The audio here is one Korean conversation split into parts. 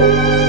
모여들어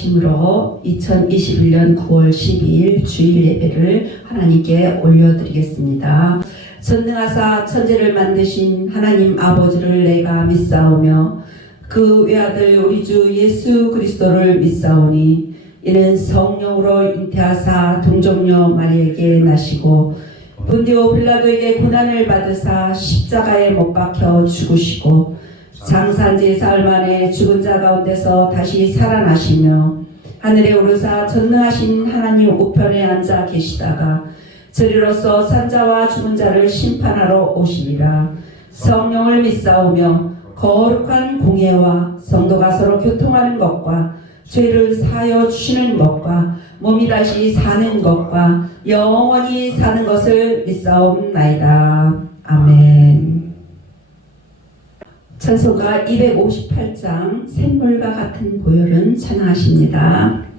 인도하심으로 2021년 9월 12일 주일 예배를 하나님께 올려드리겠습니다. 전능하사 천지를 만드신 하나님 아버지를 내가 믿사오며 그 외아들 우리 주 예수 그리스도를 믿사오니 이는 성령으로 잉태하사 동정녀 마리에게 나시고 본디오 빌라도에게 고난을 받으사 십자가에 못 박혀 죽으시고 장사한지 사흘 만에 죽은 자 가운데서 다시 살아나시며 하늘에 오르사 전능하신 하나님 우편에 앉아 계시다가 저리로서 산자와 죽은 자를 심판하러 오시리라. 성령을 믿사오며 거룩한 공예와 성도가 서로 교통하는 것과 죄를 사하여 주시는 것과 몸이 다시 사는 것과 영원히 사는 것을 믿사옵나이다. 아멘. 찬송가 258장 샘물과 같은 보혈은 찬양하십니다.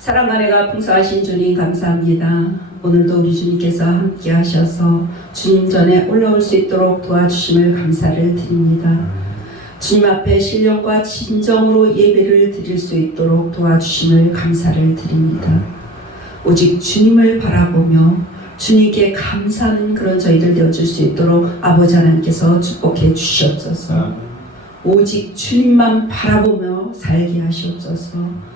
사랑과 은혜가 풍성하신 주님 감사합니다. 오늘도 우리 주님께서 함께 하셔서 주님 전에 올라올 수 있도록 도와주심을 감사를 드립니다. 주님 앞에 신령과 진정으로 예배를 드릴 수 있도록 도와주심을 감사를 드립니다. 오직 주님을 바라보며 주님께 감사하는 그런 저희들 되어줄 수 있도록 아버지 하나님께서 축복해 주시옵소서. 오직 주님만 바라보며 살게 하시옵소서.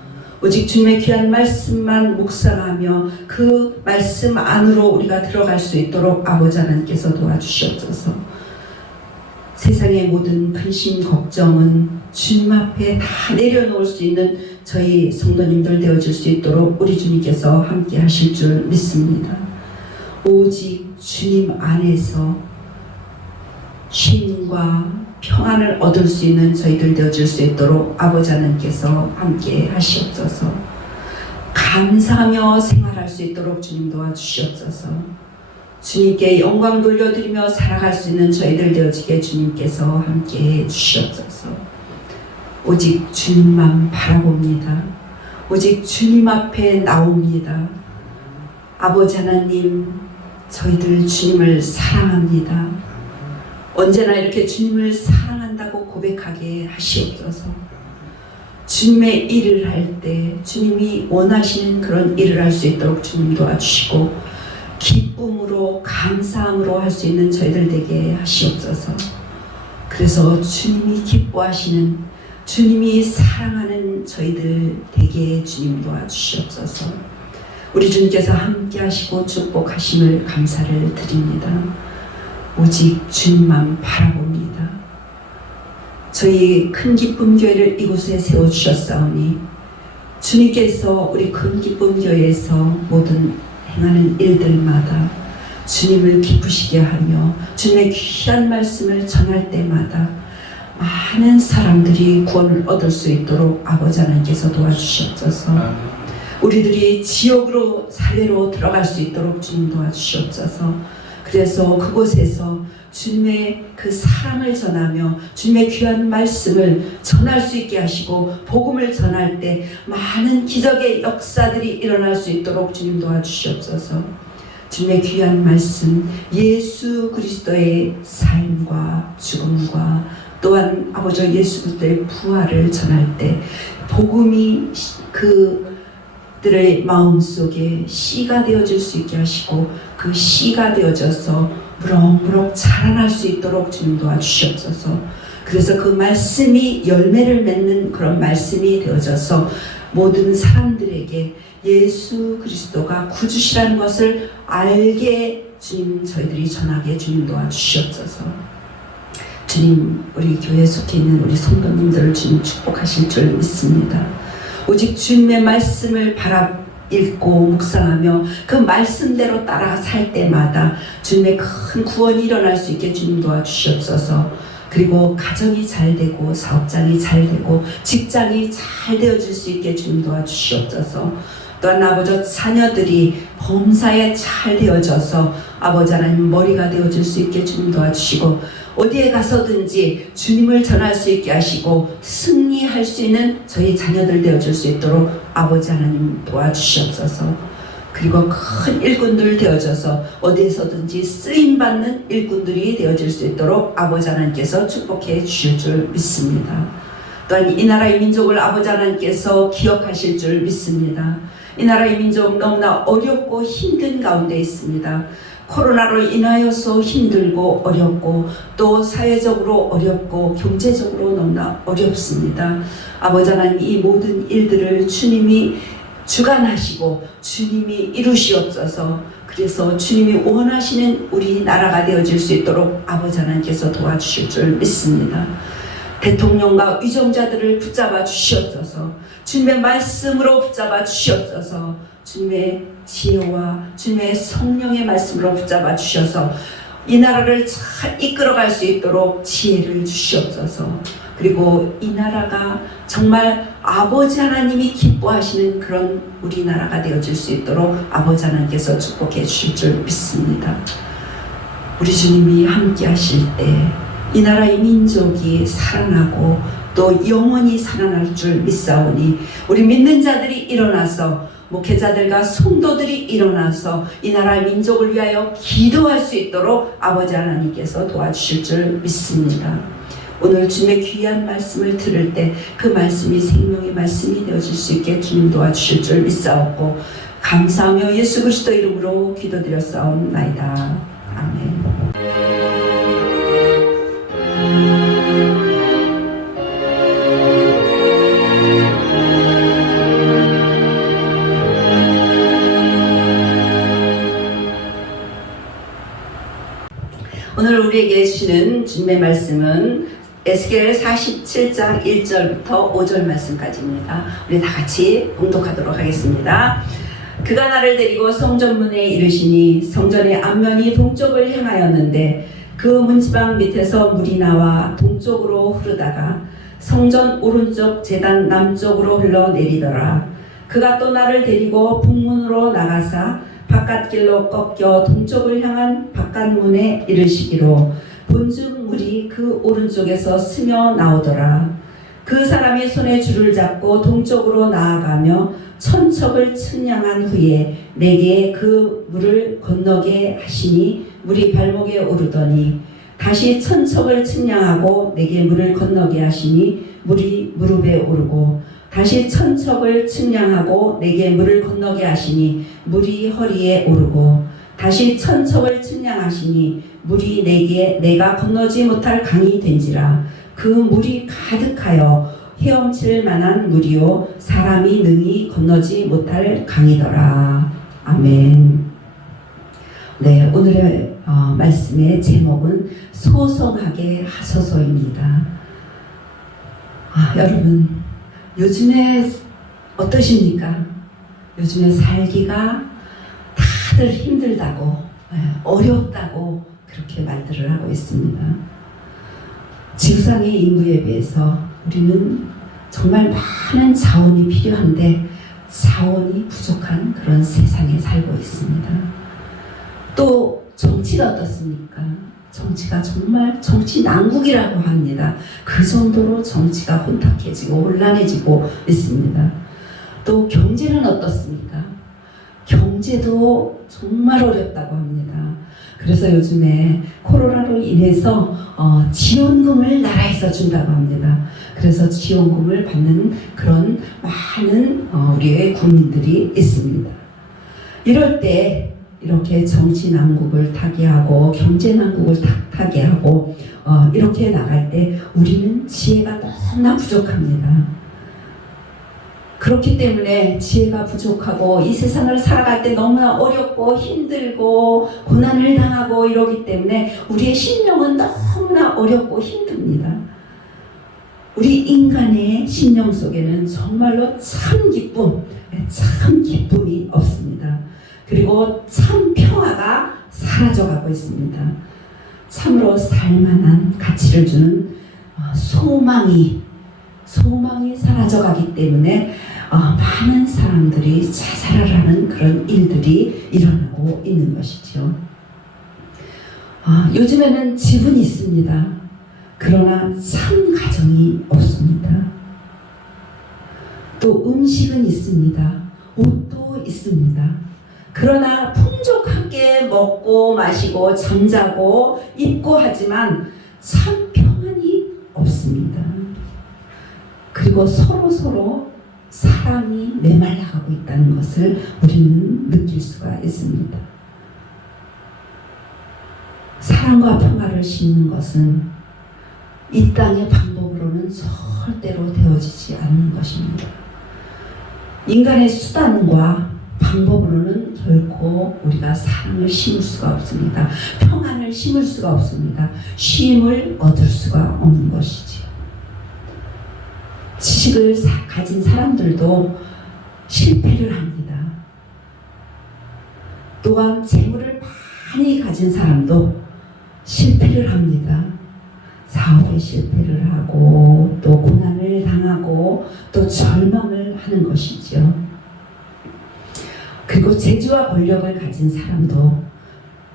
오직 주님의 귀한 말씀만 묵상하며 그 말씀 안으로 우리가 들어갈 수 있도록 아버지 하나님께서 도와주시옵소서. 세상의 모든 근심 걱정은 주님 앞에 다 내려놓을 수 있는 저희 성도님들 되어줄 수 있도록 우리 주님께서 함께 하실 줄 믿습니다. 오직 주님 안에서 쉼과 평안을 얻을 수 있는 저희들 되어줄 수 있도록 아버지 하나님께서 함께 하시옵소서. 감사하며 생활할 수 있도록 주님 도와주시옵소서. 주님께 영광 돌려드리며 살아갈 수 있는 저희들 되어지게 주님께서 함께 해주시옵소서. 오직 주님만 바라봅니다. 오직 주님 앞에 나옵니다. 아버지 하나님, 저희들 주님을 사랑합니다. 언제나 이렇게 주님을 사랑한다고 고백하게 하시옵소서. 주님의 일을 할 때 주님이 원하시는 그런 일을 할 수 있도록 주님 도와주시고 기쁨으로 감사함으로 할 수 있는 저희들 되게 하시옵소서. 그래서 주님이 기뻐하시는, 주님이 사랑하는 저희들 되게 주님 도와주시옵소서. 우리 주님께서 함께 하시고 축복하심을 감사를 드립니다. 오직 주님만 바라봅니다. 저희 큰 기쁨 교회를 이곳에 세워주셨사오니 주님께서 우리 큰 기쁨 교회에서 모든 행하는 일들마다 주님을 기쁘시게 하며 주님의 귀한 말씀을 전할 때마다 많은 사람들이 구원을 얻을 수 있도록 아버지 하나님께서 도와주시옵소서. 우리들이 지옥으로 사회로 들어갈 수 있도록 주님 도와주시옵소서. 그래서 그곳에서 주님의 그 사랑을 전하며 주님의 귀한 말씀을 전할 수 있게 하시고 복음을 전할 때 많은 기적의 역사들이 일어날 수 있도록 주님 도와주시옵소서. 주님의 귀한 말씀, 예수 그리스도의 삶과 죽음과 또한 아버지 예수 그리스도의 부활을 전할 때 복음이 그들의 마음속에 씨가 되어질 수 있게 하시고 그 씨가 되어져서 무럭무럭 자라날 수 있도록 주님 도와주시옵소서. 그래서 그 말씀이 열매를 맺는 그런 말씀이 되어져서 모든 사람들에게 예수 그리스도가 구주시라는 것을 알게 주님 저희들이 전하게 주님 도와주시옵소서. 주님, 우리 교회에 속해 있는 우리 성도님들을 주님 축복하실 줄 믿습니다. 오직 주님의 말씀을 읽고 묵상하며 그 말씀대로 따라 살 때마다 주님의 큰 구원이 일어날 수 있게 주님 도와주시옵소서. 그리고 가정이 잘 되고 사업장이 잘 되고 직장이 잘 되어질 수 있게 주님 도와주시옵소서. 또한 아버지 자녀들이 범사에 잘 되어져서 아버지 하나님 머리가 되어질 수 있게 주님 도와주시고 어디에 가서든지 주님을 전할 수 있게 하시고 승리할 수 있는 저희 자녀들 되어줄 수 있도록 아버지 하나님 도와주시옵소서. 그리고 큰 일꾼들 되어져서 어디에서든지 쓰임받는 일꾼들이 되어질 수 있도록 아버지 하나님께서 축복해 주실 줄 믿습니다. 또한 이 나라의 민족을 아버지 하나님께서 기억하실 줄 믿습니다. 이 나라의 민족 너무나 어렵고 힘든 가운데 있습니다. 코로나로 인하여서 힘들고 어렵고 또 사회적으로 어렵고 경제적으로 너무나 어렵습니다. 아버지 하나님, 이 모든 일들을 주님이 주관하시고 주님이 이루시옵소서. 그래서 주님이 원하시는 우리 나라가 되어질 수 있도록 아버지 하나님께서 도와주실 줄 믿습니다. 대통령과 위정자들을 붙잡아 주시옵소서. 주님의 말씀으로 붙잡아 주시옵소서. 주님의 지혜와 주님의 성령의 말씀으로 붙잡아 주셔서 이 나라를 잘 이끌어갈 수 있도록 지혜를 주시옵소서. 그리고 이 나라가 정말 아버지 하나님이 기뻐하시는 그런 우리나라가 되어질 수 있도록 아버지 하나님께서 축복해 주실 줄 믿습니다. 우리 주님이 함께 하실 때 이 나라의 민족이 살아나고 또 영원히 살아날 줄 믿사오니 우리 믿는 자들이 일어나서 목회자들과 성도들이 일어나서 이 나라 민족을 위하여 기도할 수 있도록 아버지 하나님께서 도와주실 줄 믿습니다. 오늘 주님의 귀한 말씀을 들을 때 그 말씀이 생명의 말씀이 되어질 수 있게 주님 도와주실 줄 믿사옵고 감사하며 예수 그리스도 이름으로 기도드렸사옵나이다. 아멘. 오늘 우리에게 주시는 주님의 말씀은 에스겔 47장 1절부터 5절 말씀까지입니다. 우리 다 같이 봉독하도록 하겠습니다. 그가 나를 데리고 성전문에 이르시니 성전의 앞면이 동쪽을 향하였는데 그 문지방 밑에서 물이 나와 동쪽으로 흐르다가 성전 오른쪽 제단 남쪽으로 흘러내리더라. 그가 또 나를 데리고 북문으로 나가사 바깥길로 꺾여 동쪽을 향한 바깥문에 이르시기로 본즉 물이 그 오른쪽에서 스며 나오더라. 그 사람이 손에 줄을 잡고 동쪽으로 나아가며 천척을 측량한 후에 내게 그 물을 건너게 하시니 물이 발목에 오르더니 다시 천척을 측량하고 내게 물을 건너게 하시니 물이 무릎에 오르고 다시 천척을 측량하고 내게 물을 건너게 하시니 물이 허리에 오르고 다시 천척을 측량하시니 물이 내가 건너지 못할 강이 된지라. 그 물이 가득하여 헤엄칠 만한 물이요 사람이 능히 건너지 못할 강이더라. 아멘. 네, 오늘의 말씀의 제목은 소성하게 하소서입니다. 여러분 요즘에 어떠십니까? 요즘에 살기가 다들 힘들다고 어렵다고 그렇게 말들을 하고 있습니다. 지구상의 인구에 비해서 우리는 정말 많은 자원이 필요한데 자원이 부족한 그런 세상에 살고 있습니다. 또 정치가 어떻습니까? 정치가 정말 정치 난국이라고 합니다. 그 정도로 정치가 혼탁해지고 혼란해지고 있습니다. 또 경제는 어떻습니까? 경제도 정말 어렵다고 합니다. 그래서 요즘에 코로나로 인해서 지원금을 나라에서 준다고 합니다. 그래서 지원금을 받는 그런 많은 우리의 국민들이 있습니다. 이럴 때 이렇게 정치 난국을 타개하고 경제 난국을 타개하고 이렇게 나갈 때 우리는 지혜가 너무나 부족합니다. 그렇기 때문에 지혜가 부족하고 이 세상을 살아갈 때 너무나 어렵고 힘들고 고난을 당하고 이러기 때문에 우리의 심령은 너무나 어렵고 힘듭니다. 우리 인간의 심령 속에는 정말로 참 기쁨이 없습니다. 그리고 참 평화가 사라져가고 있습니다. 참으로 살만한 가치를 주는 소망이 사라져가기 때문에 많은 사람들이 자살을 하는 그런 일들이 일어나고 있는 것이죠. 요즘에는 집은 있습니다. 그러나 참 가정이 없습니다. 또 음식은 있습니다. 옷도 있습니다. 그러나 풍족하게 먹고 마시고 잠자고 입고 하지만 참 평안이 없습니다. 그리고 서로 사랑이 메말라가고 있다는 것을 우리는 느낄 수가 있습니다. 사랑과 평화를 심는 것은 이 땅의 방법으로는 절대로 되어지지 않는 것입니다. 인간의 수단과 방법으로는 결코 우리가 사랑을 심을 수가 없습니다. 평안을 심을 수가 없습니다. 쉼을 얻을 수가 없는 것이지요. 지식을 가진 사람들도 실패를 합니다. 또한 재물을 많이 가진 사람도 실패를 합니다. 사업에 실패를 하고 또 고난을 당하고 또 절망을 하는 것이죠. 그리고 재주와 권력을 가진 사람도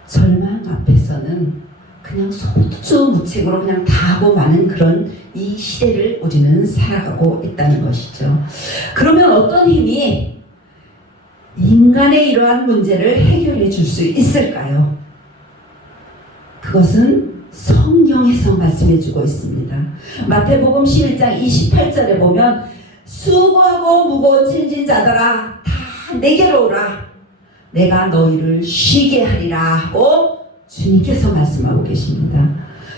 절망 앞에서는 그냥 소주무책으로 그냥 다 하고 마는 그런 이 시대를 우리는 살아가고 있다는 것이죠. 그러면 어떤 힘이 인간의 이러한 문제를 해결해 줄 수 있을까요? 그것은 성령에서 말씀해 주고 있습니다. 마태복음 11장 28절에 보면 수고하고 무거운 짐진 자들아 다 내게로 오라 내가 너희를 쉬게 하리라 하고 주님께서 말씀하고 계십니다.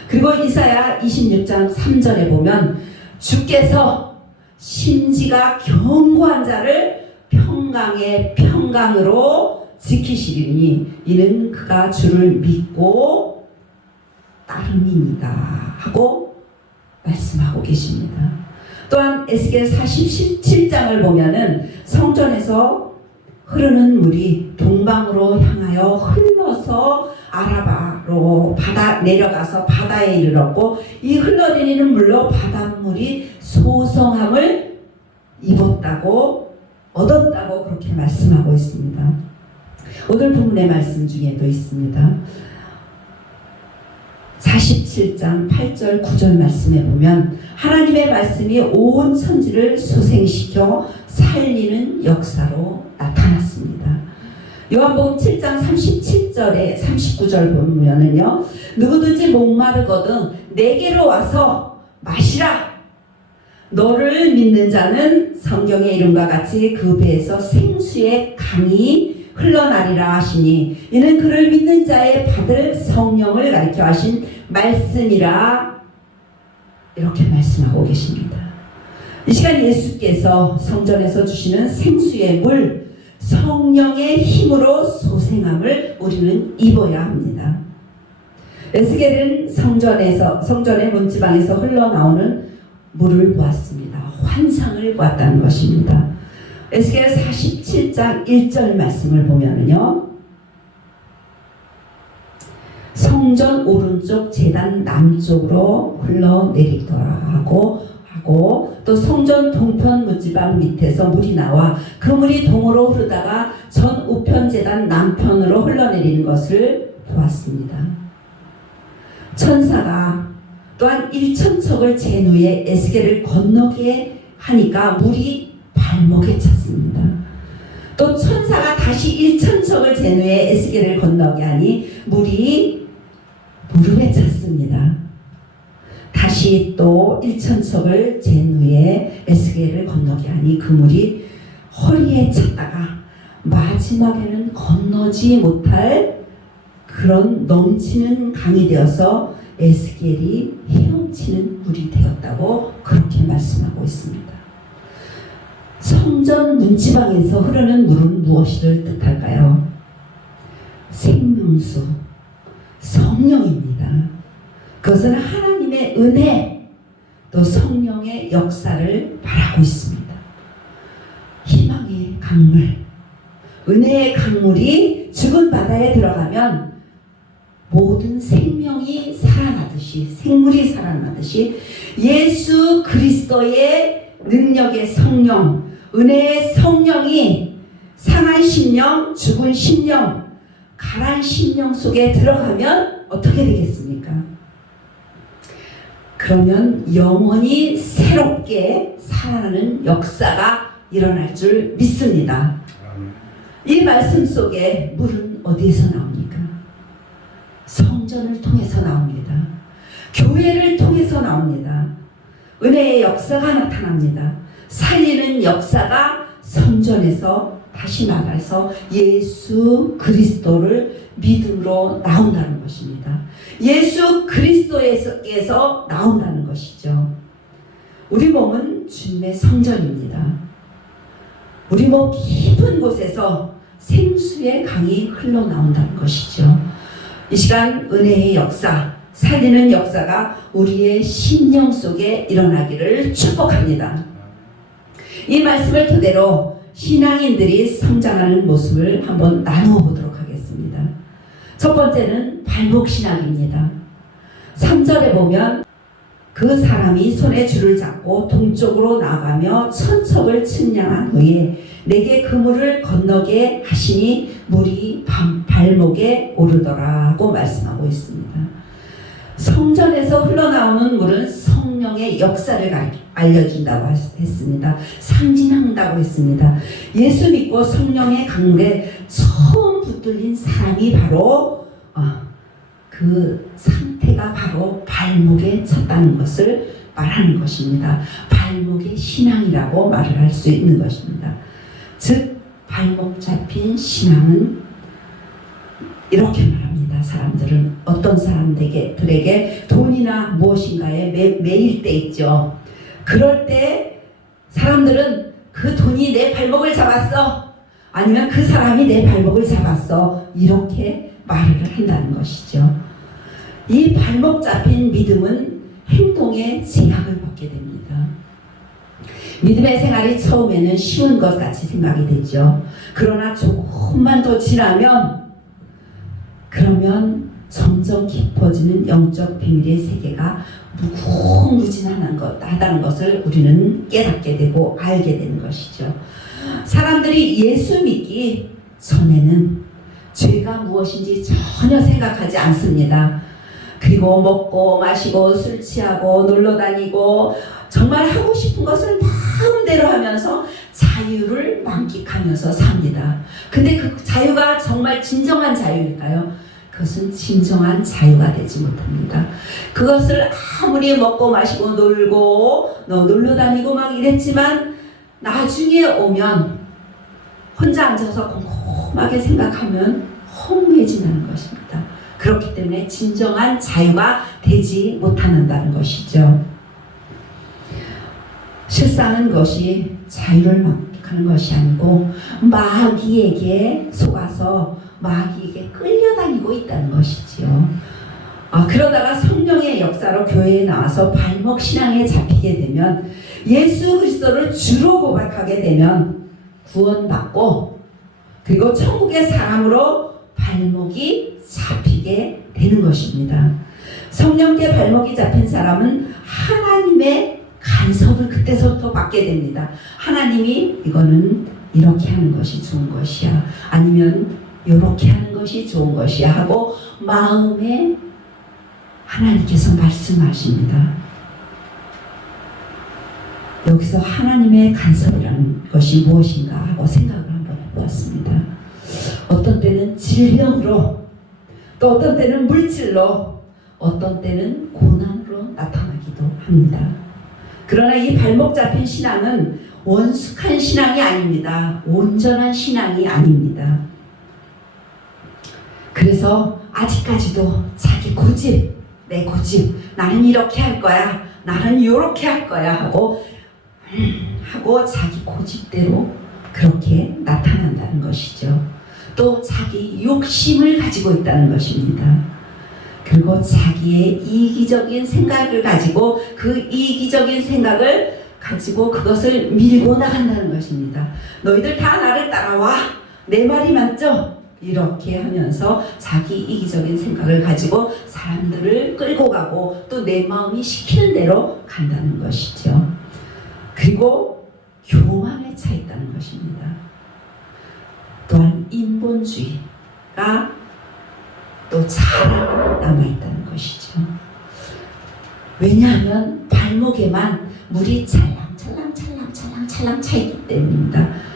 그리고 이사야 26장 3절에 보면 주께서 심지가 견고한 자를 평강의 평강으로 지키시리니 이는 그가 주를 믿고 따름이니이다 하고 말씀하고 계십니다. 또한 에스겔 47장을 보면은 성전에서 흐르는 물이 동방으로 향하여 흘러서 아라바로 바다 내려가서 바다에 이르렀고 이 흘러내리는 물로 바닷물이 소성함을 입었다고 얻었다고 그렇게 말씀하고 있습니다. 오늘 본문의 말씀 중에도 있습니다. 47장 8절 9절 말씀에 보면 하나님의 말씀이 온 천지를 소생시켜 살리는 역사로 나타났습니다. 요한복음 7장 37절에 39절 보면은요 누구든지 목마르거든 내게로 와서 마시라 너를 믿는 자는 성경의 이름과 같이 그 배에서 생수의 강이 흘러나리라 하시니 이는 그를 믿는 자의 받을 성령을 가리켜 하신 말씀이라 이렇게 말씀하고 계십니다. 이 시간 예수께서 성전에서 주시는 생수의 물 성령의 힘으로 소생함을 우리는 입어야 합니다. 에스겔은 성전의 문지방에서 흘러나오는 물을 보았습니다. 환상을 보았다는 것입니다. 에스겔 47장 1절 말씀을 보면은요 성전 오른쪽 제단 남쪽으로 흘러내리더라 하고 또 성전 동편 문지방 밑에서 물이 나와 그 물이 동으로 흐르다가 전 우편 제단 남편으로 흘러내리는 것을 보았습니다. 천사가 또한 1천척을 잰 후에 에스겔을 건너게 하니까 물이 발목에 찼습니다. 또 천사가 다시 1천척을 잰 후에 에스겔을 건너게 하니 물이 무릎에 찼습니다. 다시 또 1천척을 잰 후에 에스겔을 건너게 하니 그 물이 허리에 찼다가 마지막에는 건너지 못할 그런 넘치는 강이 되어서 에스겔이 헤엄치는 물이 되었다고 그렇게 말씀하고 있습니다. 성전 문지방에서 흐르는 물은 무엇을 뜻할까요? 생명수, 성령입니다. 그것은 하나님의 은혜, 또 성령의 역사를 말하고 있습니다. 희망의 강물, 은혜의 강물이 죽은 바다에 들어가면 모든 생명이 살아나듯이 생물이 살아나듯이 예수 그리스도의 능력의 성령, 은혜의 성령이 상한 심령, 죽은 심령, 가란 심령 속에 들어가면 어떻게 되겠습니까? 그러면 영원히 새롭게 살아나는 역사가 일어날 줄 믿습니다. 이 말씀 속에 물은 어디에서 나옵니까? 성전을 통해서 나옵니다. 교회를 통해서 나옵니다. 은혜의 역사가 나타납니다. 살리는 역사가 성전에서 다시 말해서 예수 그리스도를 믿음으로 나온다는 것입니다. 예수 그리스도에서 나온다는 것이죠. 우리 몸은 주님의 성전입니다. 우리 몸 깊은 곳에서 생수의 강이 흘러나온다는 것이죠. 이 시간 은혜의 역사, 살리는 역사가 우리의 심령 속에 일어나기를 축복합니다. 이 말씀을 토대로 신앙인들이 성장하는 모습을 한번 나누어 보도록 하겠습니다. 첫 번째는 발목신학입니다. 3절에 보면 그 사람이 손에 줄을 잡고 동쪽으로 나가며 천척을 측량한 후에 내게 그 물을 건너게 하시니 물이 발목에 오르더라고 말씀하고 있습니다. 성전에서 흘러나오는 물은 성령의 역사를 알려준다고 했습니다. 상징한다고 했습니다. 예수 믿고 성령의 강물에 처음 붙들린 사람이 바로 그 상태가 바로 발목에 찼다는 것을 말하는 것입니다. 발목의 신앙이라고 말을 할 수 있는 것입니다. 즉 발목 잡힌 신앙은 이렇게 말합니다. 사람들은 어떤 사람들에게 돈이나 무엇인가에 매일 때 있죠. 그럴 때 사람들은 그 돈이 내 발목을 잡았어, 아니면 그 사람이 내 발목을 잡았어, 이렇게 말을 한다는 것이죠. 이 발목 잡힌 믿음은 행동에 제약을 받게 됩니다. 믿음의 생활이 처음에는 쉬운 것 같이 생각이 되죠. 그러나 조금만 더 지나면 그러면 점점 깊어지는 영적 비밀의 세계가 무궁무진하다는 것을 우리는 깨닫게 되고 알게 되는 것이죠. 사람들이 예수 믿기 전에는 죄가 무엇인지 전혀 생각하지 않습니다. 그리고 먹고 마시고 술 취하고 놀러 다니고 정말 하고 싶은 것을 마음대로 하면서 자유를 만끽하면서 삽니다. 근데 그 자유가 정말 진정한 자유일까요? 그것은 진정한 자유가 되지 못합니다. 그것을 아무리 먹고 마시고 놀고 놀러 다니고 막 이랬지만 나중에 오면 혼자 앉아서 곰곰하게 생각하면 허무해지는 것입니다. 그렇기 때문에 진정한 자유가 되지 못한다는 것이죠. 실상은 것이 자유를 만끽하는 것이 아니고 마귀에게 속아서 마귀에게 끌려다니고 있다는 것이지요. 그러다가 성령의 역사로 교회에 나와서 발목 신앙에 잡히게 되면, 예수 그리스도를 주로 고백하게 되면 구원받고 그리고 천국의 사람으로 발목이 잡히게 되는 것입니다. 성령께 발목이 잡힌 사람은 하나님의 간섭을 그때서부터 받게 됩니다. 하나님이 이거는 이렇게 하는 것이 좋은 것이야, 아니면 이렇게 하는 것이 좋은 것이야 하고 마음에 하나님께서 말씀하십니다. 여기서 하나님의 간섭이라는 것이 무엇인가 하고 생각을 한번 해보았습니다. 어떤 때는 질병으로, 또 어떤 때는 물질로, 어떤 때는 고난으로 나타나기도 합니다. 그러나 이 발목 잡힌 신앙은 원숙한 신앙이 아닙니다. 온전한 신앙이 아닙니다. 그래서 아직까지도 자기 고집, 내 고집, 나는 이렇게 할 거야, 나는 이렇게 할 거야 하고 자기 고집대로 그렇게 나타난다는 것이죠. 또 자기 욕심을 가지고 있다는 것입니다. 그리고 자기의 이기적인 생각을 가지고 그 이기적인 생각을 가지고 그것을 밀고 나간다는 것입니다. 너희들 다 나를 따라와, 내 말이 맞죠? 이렇게 하면서 자기 이기적인 생각을 가지고 사람들을 끌고 가고 또 내 마음이 시키는 대로 간다는 것이죠. 그리고 교만에 차 있다는 것입니다. 또한 인본주의가 또 잘 남아있다는 것이죠. 왜냐하면 발목에만 물이 찰랑찰랑 차있기 때문입니다.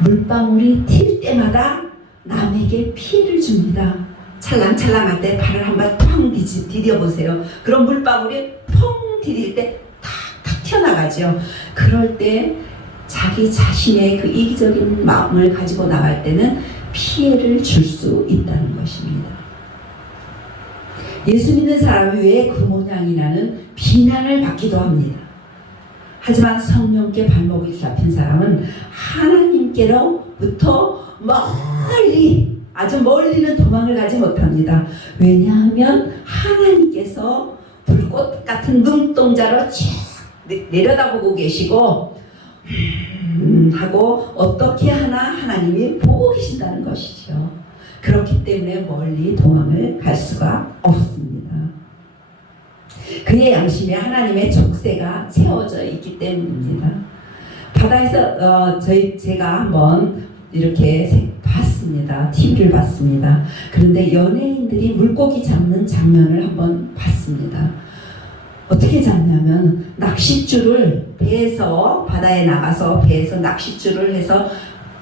물방울이 튈 때마다 남에게 피해를 줍니다. 찰랑찰랑할 때 발을 한번 펑 디뎌보세요. 그럼 물방울이 펑 디딜 때 탁탁 튀어나가죠. 그럴 때 자기 자신의 그 이기적인 마음을 가지고 나갈 때는 피해를 줄 수 있다는 것입니다. 예수 믿는 사람이 왜 그 모양이냐는 비난을 받기도 합니다. 하지만 성령께 발목이 잡힌 사람은 하나님께로부터 멀리, 아주 멀리는 도망을 가지 못합니다. 왜냐하면 하나님께서 불꽃 같은 눈동자로 쭉 내려다보고 계시고 하고 어떻게 하나 하나님이 보고 계신다는 것이죠. 그렇기 때문에 멀리 도망을 갈 수가 없습니다. 그의 양심에 하나님의 족쇄가 채워져 있기 때문입니다. 바다에서 제가 한번 이렇게 봤습니다. TV를 봤습니다. 그런데 연예인들이 물고기 잡는 장면을 한번 봤습니다. 어떻게 잡냐면 낚싯줄을 배에서 바다에 나가서 배에서 낚싯줄을 해서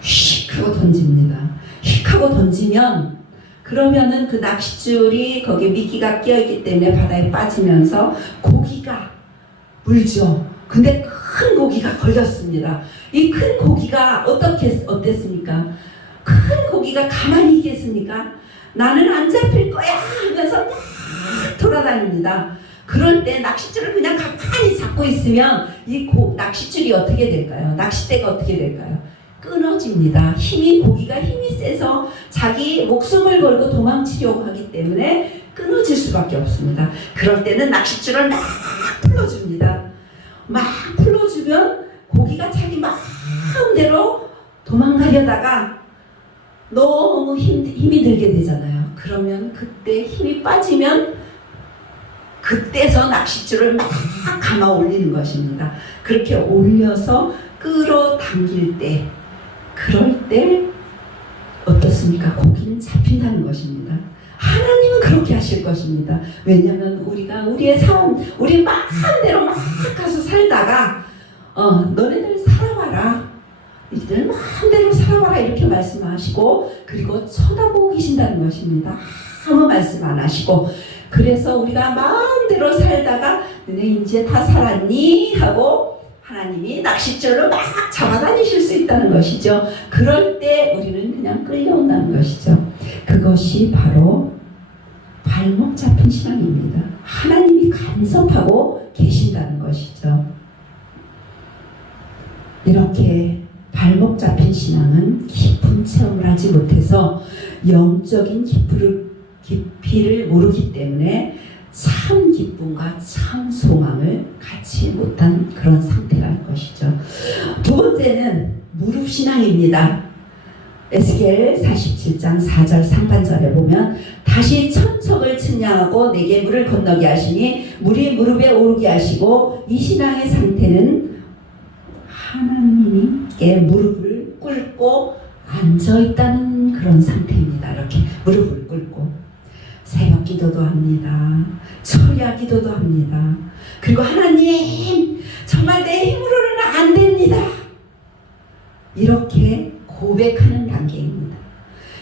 휙 하고 던집니다. 휙 하고 던지면 그러면은 그 낚싯줄이 거기에 미끼가 끼어있기 때문에 바다에 빠지면서 고기가 물죠. 근데 큰 고기가 걸렸습니다. 이 큰 고기가 어땠습니까? 큰 고기가 가만히 있겠습니까? 나는 안 잡힐 거야 하면서 막 돌아다닙니다. 그럴 때 낚싯줄을 그냥 가만히 잡고 있으면 이 낚싯줄이 어떻게 될까요? 낚싯대가 어떻게 될까요? 끊어집니다. 고기가 힘이 세서 자기 목숨을 걸고 도망치려고 하기 때문에 끊어질 수밖에 없습니다. 그럴 때는 낚싯줄을 막 풀어줍니다. 막 풀어주면 고기가 자기 마음대로 도망가려다가 너무 힘이 들게 되잖아요. 그러면 그때 힘이 빠지면 그때서 낚싯줄을 막 감아 올리는 것입니다. 그렇게 올려서 끌어당길 때, 그럴 때 어떻습니까? 고기는 잡힌다는 것입니다. 하나님은 그렇게 하실 것입니다. 왜냐하면 우리가 우리의 삶, 우리 마음대로 막 가서 살다가 너네들 살아와라, 이들 마음대로 살아와라 이렇게 말씀하시고, 그리고 쳐다보고 계신다는 것입니다. 아무 말씀 안 하시고, 그래서 우리가 마음대로 살다가 너네 이제 다 살았니? 하고 하나님이 낚싯줄로 막 잡아다니실 수 있다는 것이죠. 그럴 때 우리는 그냥 끌려온다는 것이죠. 그것이 바로 발목 잡힌 신앙입니다. 하나님이 간섭하고 계신다는 것이죠. 이렇게 발목 잡힌 신앙은 깊은 체험을 하지 못해서 영적인 깊이를 모르기 때문에 참 기쁨과 참 소망을 갖지 못한 그런 상태라는 것이죠. 두 번째는 무릎 신앙입니다. 에스겔 47장 4절 상반절에 보면 다시 천척을 측량하고 내게 물을 건너게 하시니 물이 무릎에 오르게 하시고, 이 신앙의 상태는 하나님께 무릎을 꿇고 앉아있다는 그런 상태입니다. 이렇게 무릎을 꿇고 새벽 기도도 합니다. 철야 기도도 합니다. 그리고 하나님, 정말 내 힘으로는 안 됩니다, 이렇게 고백하는 단계입니다.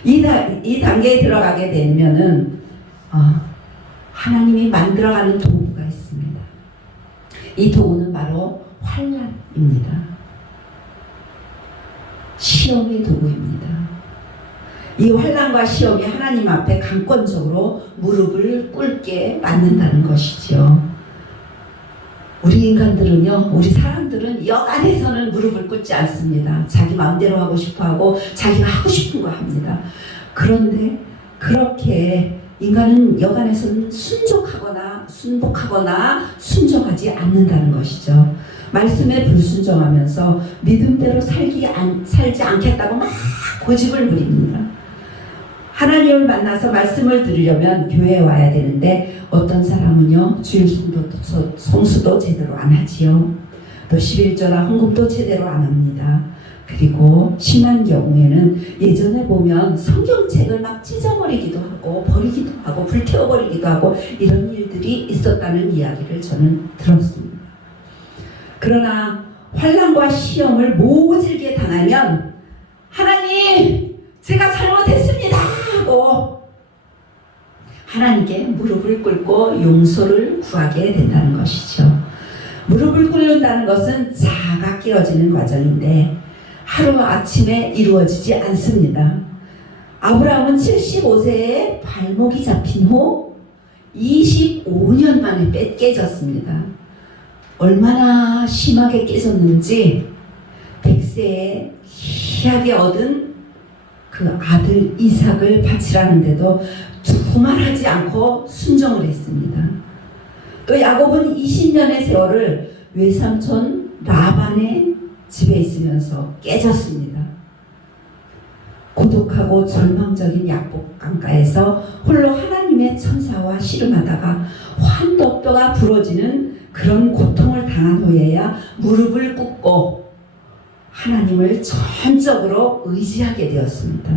이 단계에 들어가게 되면은 하나님이 만들어가는 도구가 있습니다. 이 도구는 바로 환난입니다. 시험의 도구입니다. 이 환난과 시험이 하나님 앞에 강권적으로 무릎을 꿇게 만든다는 것이죠. 우리 인간들은요, 우리 사람들은 여간에서는 무릎을 꿇지 않습니다. 자기 마음대로 하고 싶어하고 자기가 하고 싶은 거 합니다. 그런데 그렇게 인간은 여간에서는 순복하거나 순종하지 않는다는 것이죠. 말씀에 불순종하면서 믿음대로 살지 않겠다고 막 고집을 부립니다. 하나님을 만나서 말씀을 들으려면 교회에 와야 되는데 어떤 사람은요, 주일 성수도 제대로 안 하지요. 또 11조나 헌금도 제대로 안 합니다. 그리고 심한 경우에는 예전에 보면 성경책을 막 찢어버리기도 하고 버리기도 하고 불태워버리기도 하고 이런 일들이 있었다는 이야기를 저는 들었습니다. 그러나 환난과 시험을 모질게 당하면 하나님, 제가 잘못했습니다 하고 하나님께 무릎을 꿇고 용서를 구하게 된다는 것이죠. 무릎을 꿇는다는 것은 자가 깨어지는 과정인데 하루아침에 이루어지지 않습니다. 아브라함은 75세에 발목이 잡힌 후 25년 만에 깨졌습니다. 얼마나 심하게 깨졌는지 100세에 귀하게 얻은 그 아들 이삭을 바치라는데도 두말하지 않고 순종을 했습니다. 또 야곱은 20년의 세월을 외삼촌 라반의 집에 있으면서 깨졌습니다. 고독하고 절망적인 약복 강가에서 홀로 하나님의 천사와 씨름하다가 환도뼈가 부러지는 그런 고통을 당한 후에야 무릎을 꿇고 하나님을 전적으로 의지하게 되었습니다.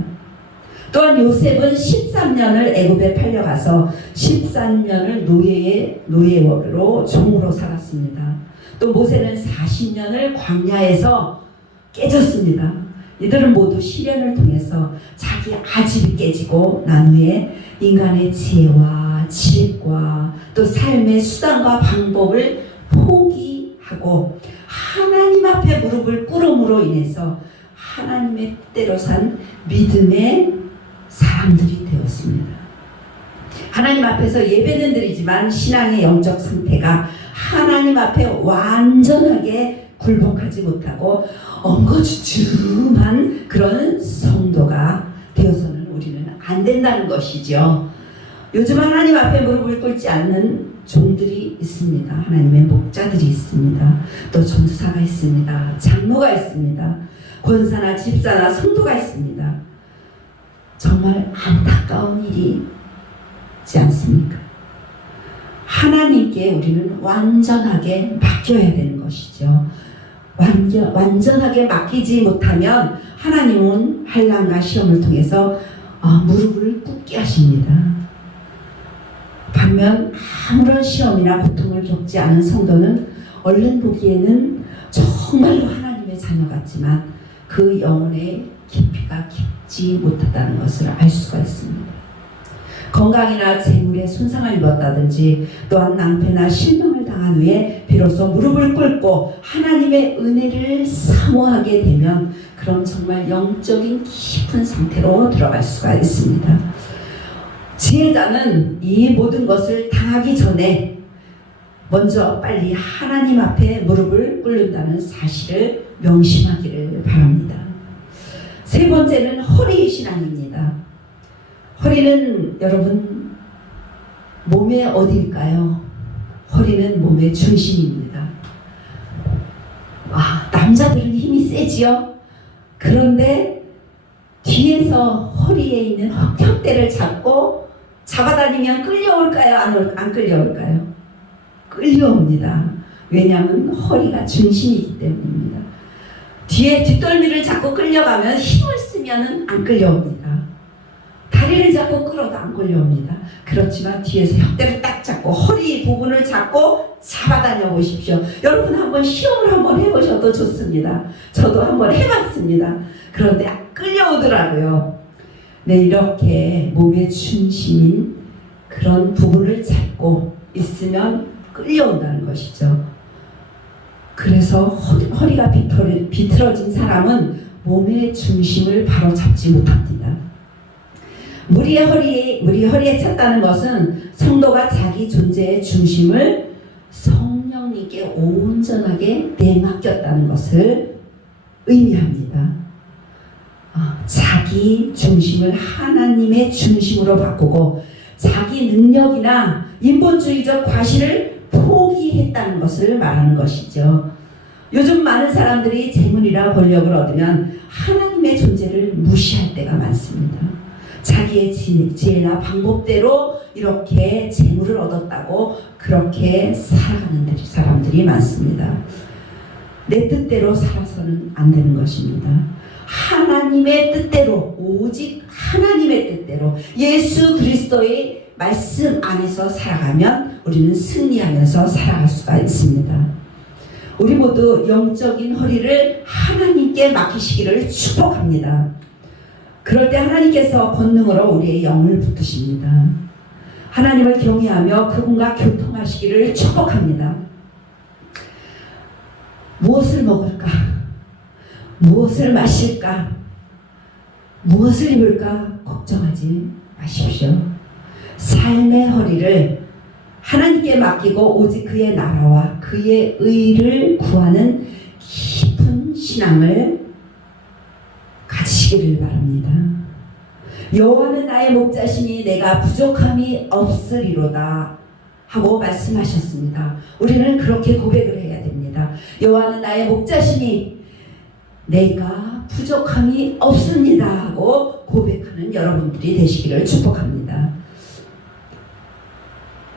또한 요셉은 13년을 애굽에 팔려가서 13년을 노예로 종으로 살았습니다. 또 모세는 40년을 광야에서 깨졌습니다. 이들은 모두 시련을 통해서 자기 아집이 깨지고 난 후에 인간의 지혜와 지식과 또 삶의 수단과 방법을 포기하고 하나님 앞에 무릎을 꿇음으로 인해서 하나님의 뜻대로 산 믿음의 사람들이 되었습니다. 하나님 앞에서 예배는 드리지만 신앙의 영적 상태가 하나님 앞에 완전하게 굴복하지 못하고 엉거주춤한 그런 성도가 되어서는 우리는 안 된다는 것이죠. 요즘 하나님 앞에 무릎을 꿇지 않는 종들이 있습니다. 하나님의 목자들이 있습니다. 또 전도사가 있습니다. 장로가 있습니다. 권사나 집사나 성도가 있습니다. 정말 안타까운 일이지 않습니까? 하나님께 우리는 완전하게 맡겨야 되는 것이죠. 완전하게 맡기지 못하면 하나님은 환난과 시험을 통해서 무릎을 꿇게 하십니다. 반면 아무런 시험이나 고통을 겪지 않은 성도는 얼른 보기에는 정말로 하나님의 자녀 같지만 그 영혼의 깊이가 깊지 못하다는 것을 알 수가 있습니다. 건강이나 재물에 손상을 입었다든지 또한 낭패나 실명을 당한 후에 비로소 무릎을 꿇고 하나님의 은혜를 사모하게 되면 그럼 정말 영적인 깊은 상태로 들어갈 수가 있습니다. 지혜자는 이 모든 것을 당하기 전에 먼저 빨리 하나님 앞에 무릎을 꿇는다는 사실을 명심하기를 바랍니다. 세 번째는 허리 신앙입니다. 허리는 여러분 몸의 어디일까요? 허리는 몸의 중심입니다. 남자들은 힘이 세지요. 그런데 뒤에서 허리에 있는 혓대를 잡고 잡아다니면 끌려올까요? 안 끌려올까요? 끌려옵니다. 왜냐하면 허리가 중심이기 때문입니다. 뒤에 뒷덜미를 잡고 끌려가면 힘을 쓰면 안 끌려옵니다. 다리를 잡고 끌어도 안 끌려옵니다. 그렇지만 뒤에서 혓대를 딱 잡고 허리 부분을 잡고 잡아다녀 보십시오. 여러분 한번 시험을 한번 해보셔도 좋습니다. 저도 한번 해봤습니다. 그런데 끌려오더라고요. 네, 이렇게 몸의 중심인 그런 부분을 잡고 있으면 끌려온다는 것이죠. 그래서 허리가 비틀어진 사람은 몸의 중심을 바로 잡지 못합니다. 무리의 허리에 찼다는 것은 성도가 자기 존재의 중심을 성령님께 온전하게 내맡겼다는 것을 의미합니다. 자기 중심을 하나님의 중심으로 바꾸고 자기 능력이나 인본주의적 과시를 포기했다는 것을 말하는 것이죠. 요즘 많은 사람들이 재물이나 권력을 얻으면 하나님의 존재를 무시할 때가 많습니다. 자기의 지혜나 방법대로 이렇게 재물을 얻었다고 그렇게 살아가는 사람들이 많습니다. 내 뜻대로 살아서는 안 되는 것입니다. 하나님의 뜻대로, 오직 하나님의 뜻대로 예수 그리스도의 말씀 안에서 살아가면 우리는 승리하면서 살아갈 수가 있습니다. 우리 모두 영적인 허리를 하나님께 맡기시기를 축복합니다. 그럴 때 하나님께서 권능으로 우리의 영을 붙드십니다. 하나님을 경외하며 그분과 교통하시기를 축복합니다. 무엇을 먹을까? 무엇을 마실까? 무엇을 입을까? 걱정하지 마십시오. 삶의 허리를 하나님께 맡기고 오직 그의 나라와 그의 의를 구하는 깊은 신앙을 가지시기를 바랍니다. 여호와는 나의 목자시니 내가 부족함이 없으리로다 하고 말씀하셨습니다. 우리는 그렇게 고백을 해야 됩니다. 여호와는 나의 목자시니 내가 부족함이 없습니다 하고 고백하는 여러분들이 되시기를 축복합니다.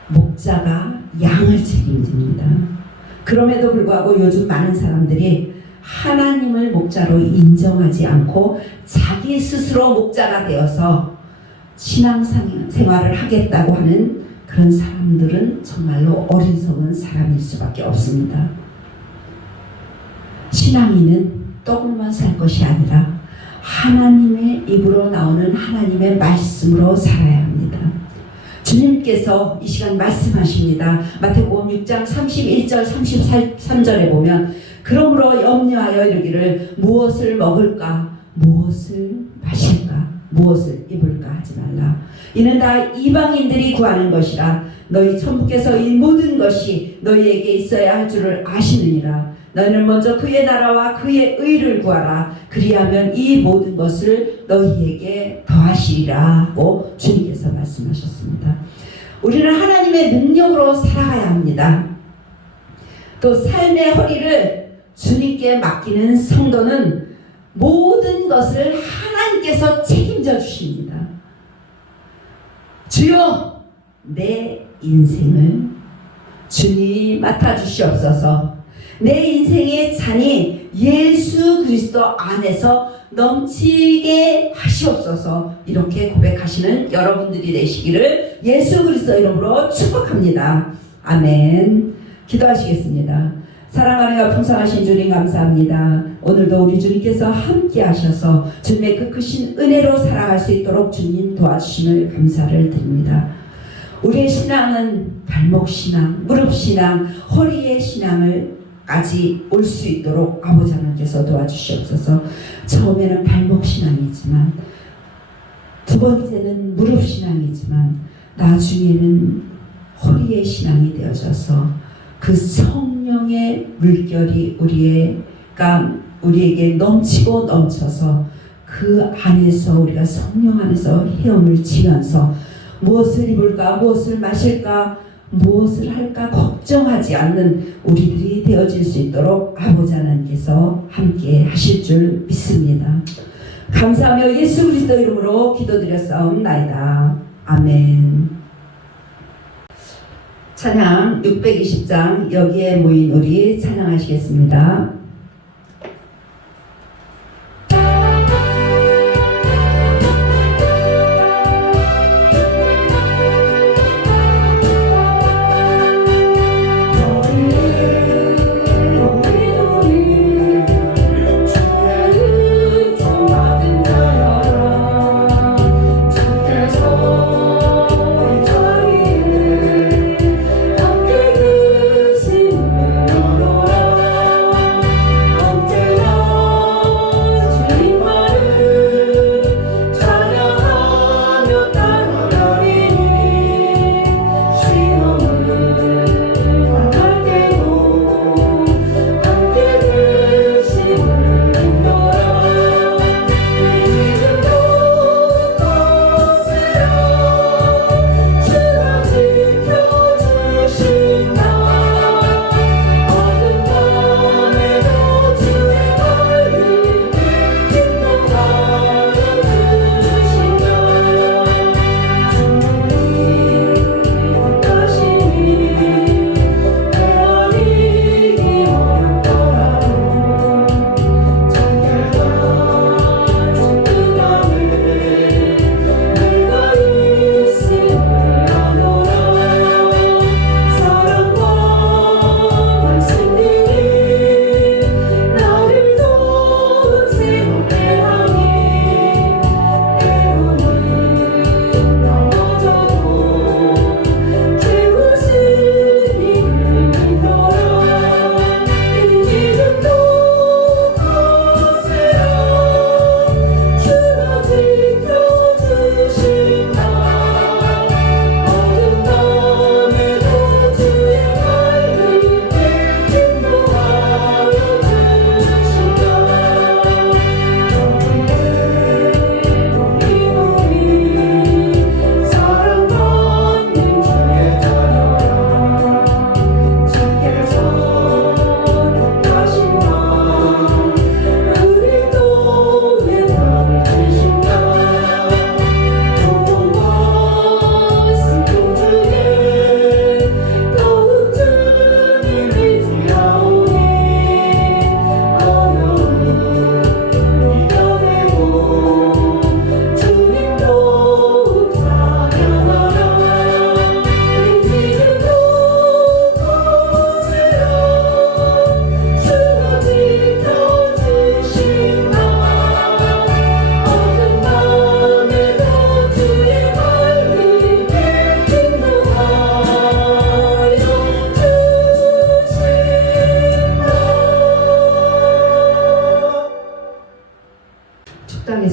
목자가 양을 책임집니다. 그럼에도 불구하고 요즘 많은 사람들이 하나님을 목자로 인정하지 않고 자기 스스로 목자가 되어서 신앙생활을 하겠다고 하는 그런 사람들은 정말로 어리석은 사람일 수밖에 없습니다. 신앙인은 떡으로만 살 것이 아니라 하나님의 입으로 나오는 하나님의 말씀으로 살아야 합니다. 주님께서 이 시간 말씀하십니다. 마태복음 6장 31절 33절에 보면 그러므로 염려하여 이르기를 무엇을 먹을까 무엇을 마실까 무엇을 입을까 하지 말라. 이는 다 이방인들이 구하는 것이라. 너희 천부께서 이 모든 것이 너희에게 있어야 할 줄을 아시느니라. 너희는 먼저 그의 나라와 그의 의를 구하라. 그리하면 이 모든 것을 너희에게 더하시리라 하고 주님께서 말씀하셨습니다. 우리는 하나님의 능력으로 살아가야 합니다. 또 삶의 허리를 주님께 맡기는 성도는 모든 것을 하나님께서 책임져 주십니다. 주여 내 인생을 주님이 맡아주시옵소서. 내 인생의 잔이 예수 그리스도 안에서 넘치게 하시옵소서. 이렇게 고백하시는 여러분들이 되시기를 예수 그리스도 이름으로 축복합니다. 아멘. 기도하시겠습니다. 사랑하는 풍성하신 주님 감사합니다. 오늘도 우리 주님께서 함께 하셔서 주님의 그 크신 은혜로 살아갈 수 있도록 주님 도와주심을 감사를 드립니다. 우리의 신앙은 발목신앙, 무릎신앙, 허리의 신앙을까지 올 수 있도록 아버지 하나님께서 도와주시옵소서. 처음에는 발목신앙이지만 두 번째는 무릎신앙이지만 나중에는 허리의 신앙이 되어져서 그 성령의 물결이 우리에게 넘치고 넘쳐서 그 안에서 우리가 성령 안에서 헤엄을 치면서 무엇을 입을까 무엇을 마실까 무엇을 할까 걱정하지 않는 우리들이 되어질 수 있도록 아버지 하나님께서 함께 하실 줄 믿습니다. 감사하며 예수 그리스도 이름으로 기도드렸사옵나이다. 아멘. 찬양 620장 여기에 모인 우리 찬양하시겠습니다.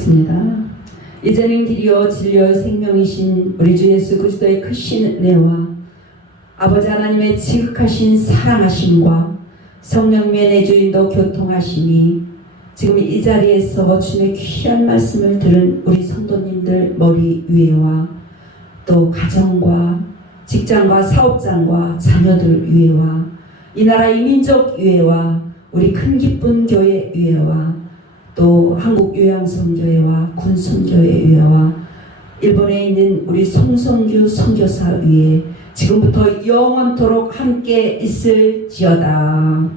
기도하겠습니다. 이제는 길이요 진리요 생명이신 우리 주 예수 그리스도의 크신 은혜와 아버지 하나님의 지극하신 사랑하심과 성령님의 내주인도 교통하심이 지금 이 자리에서 주님의 귀한 말씀을 들은 우리 성도님들 머리 위에와 또 가정과 직장과 사업장과 자녀들 위에와 이 나라 이민족 위에와 우리 큰 기쁜 교회 위에와 또 한국 요양선교회와 군선교회 위에와 일본에 있는 우리 송성규 선교사 위에 지금부터 영원토록 함께 있을지어다.